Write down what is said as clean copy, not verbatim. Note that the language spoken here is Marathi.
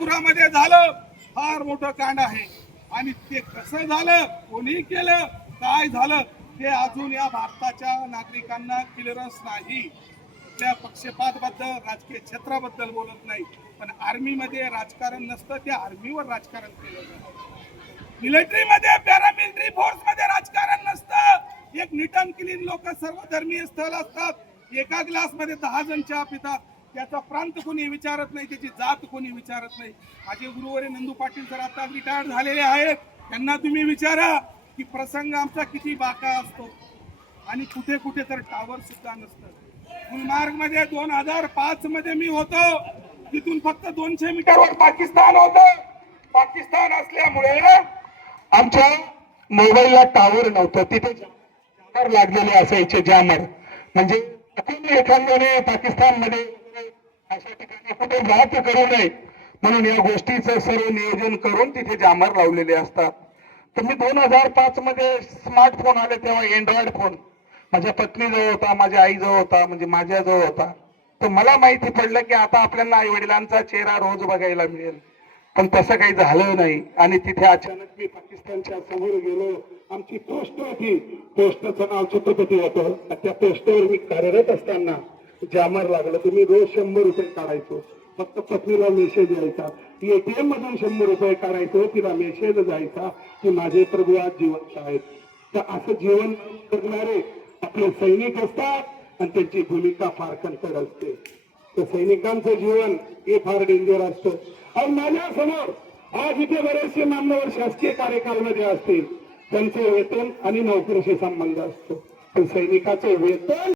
नागपुरामध्ये झालं फार मोठं कांड आहे आणि ते कसं झालं, कोणी केलं, काय झालं ते अजून या भारताच्या नागरिकांना क्लिअरन्स नाही. त्या पक्षपातबद्दल राजकीय क्षेत्राबद्दल बोलत नाही, पण आर्मीमध्ये राजकारण नसतं, त्या आर्मीवर राजकारण केलं जातं. मिलिटरीमध्ये पॅरामिलिटरी फोर्स मध्ये राजकारण नसतं. एक नीट अँड क्लीन लोक सर्व धर्मीय स्थळ असतात. एका ग्लास मध्ये 10 जण चहा पितात. त्याचा प्रांत कोणी विचारत नाही, त्याची जात कोणी विचारत नाही. माझे गुरुवारी नंदू पाटील सर आता रिटायर्ड झालेले आहेत. त्यांना तुम्ही विचारा की प्रसंग आमचा किती बाका असतो आणि कुठे कुठे तर टावर सुद्धा नसतं. गुलमार्ग मध्ये 2005 मध्ये मी होतो. तिथून फक्त 200 मीटरवर पाकिस्तान होतं. पाकिस्तान असल्यामुळे आमच्या मोबाईलला टावर नव्हतं. तिथे जामर लागलेले असायचे. जामर म्हणजे एखाद्याने पाकिस्तानमध्ये अशा ठिकाणी कुठे जात करू नये म्हणून या गोष्टीचं सर्व नियोजन करून तिथे जामर लावलेले असतात. तर मी 2005 मध्ये स्मार्टफोन आले तेव्हा अँड्रॉइड फोन माझ्या पत्नीजवळ होता, माझ्या आईजवळ होता, म्हणजे माझ्याजवळ होता. तर मला माहिती पडलं की आता आपल्याला आई वडिलांचा चेहरा रोज बघायला मिळेल, पण तसं काही झालं नाही. आणि तिथे अचानक मी पाकिस्तानच्या समोर गेलो. आमची पोस्ट होती, पोस्टचं नाव छत्रपती होतं. त्या पोस्टवर मी कार्यरत असताना जामर लागलं. तुम्ही रोज 100 रुपये काढायचो. फक्त पत्नीला मेसेज यायचा, एटीएम मधून 100 रुपये काढायचो, तिला मेसेज जायचा की माझे प्रभू आज जिवंत आहेत. तर असं जीवन करणारे आपले सैनिक असतात आणि त्यांची भूमिका फार कणखर असते. तर सैनिकांचं जीवन हे फार डेंजर असतं. आणि माझ्या समोर आज इथे बरेचसे मान्यवर शासकीय कार्यकाळामध्ये असतील, त्यांचे वेतन आणि नोकरीशी संबंध असतो. पण सैनिकाचे वेतन